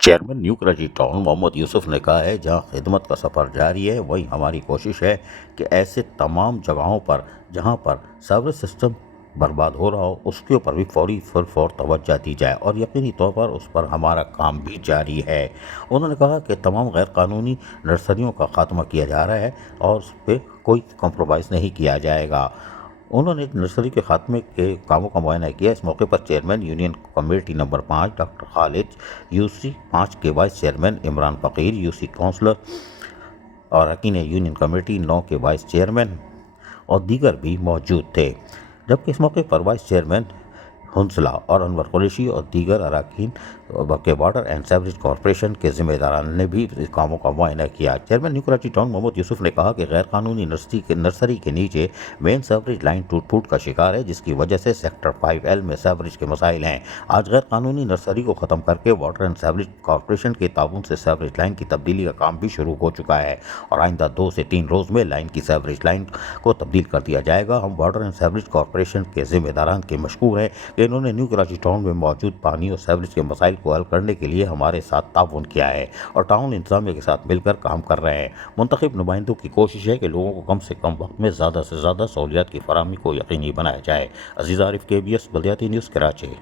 Chairman new Karachi town محمد یوسف نے کہا ہے جہاں خدمت کا سفر جاری ہے وہیں ہماری کوشش ہے کہ ایسے تمام جگہوں پر جہاں پر سیوریج سسٹم برباد ہو رہا ہو اس کے اوپر بھی فور توجہ دی جائے اور یقینی طور پر اس پر ہمارا کام بھی جاری ہے۔ انہوں نے کہا کہ تمام غیر قانونی نرسریوں کا خاتمہ کیا جا رہا ہے اور اس پہ کوئی کمپرومائز نہیں کیا جائے گا۔ انہوں نے نرسری کے خاتمے کے کاموں کا معائنہ کیا۔ اس موقع پر chairman union committee number 5 doctor Khalid, U C 5 کے وائس چیئرمین عمران فقیر، یو سی کونسلر اور اراکین یونین کمیٹی 9 کے وائس چیئرمین اور دیگر بھی موجود تھے، جبکہ اس موقع پر وائس چیئرمین حنزلہ اور انور قریشی اور دیگر اراکین کے واٹر اینڈ سیوریج کارپوریشن کے ذمہ داران نے بھی کاموں کا معائنہ کیا۔ چیئرمین نیو کراچی ٹاؤن محمد یوسف نے کہا کہ غیر قانونی نرسری کے نیچے مین سیوریج لائن ٹوٹ پھوٹ کا شکار ہے، جس کی وجہ سے سیکٹر 5L میں سیوریج کے مسائل ہیں۔ آج غیر قانونی نرسری کو ختم کر کے واٹر اینڈ سیوریج کارپوریشن کے تعاون سے سیوریج لائن کی تبدیلی کا کام بھی شروع ہو چکا ہے اور آئندہ 2 سے 3 روز میں لائن کی سیوریج لائن کو تبدیل کر دیا جائے گا۔ ہم واٹر اینڈ سیوریج کارپوریشن کے ذمہ داران کے مشکور ہیں کہ انہوں نے نیو کراچی ٹاؤن میں موجود پانی اور سیوریج کے مسائل کو حل کرنے کے لیے ہمارے ساتھ تعاون کیا ہے اور ٹاؤن انتظامیہ کے ساتھ مل کر کام کر رہے ہیں۔ منتخب نمائندوں کی کوشش ہے کہ لوگوں کو کم سے کم وقت میں زیادہ سے زیادہ سہولیات کی فراہمی کو یقینی بنایا جائے۔ عزیز عارف، KBS بلدیاتی نیوز، کراچی۔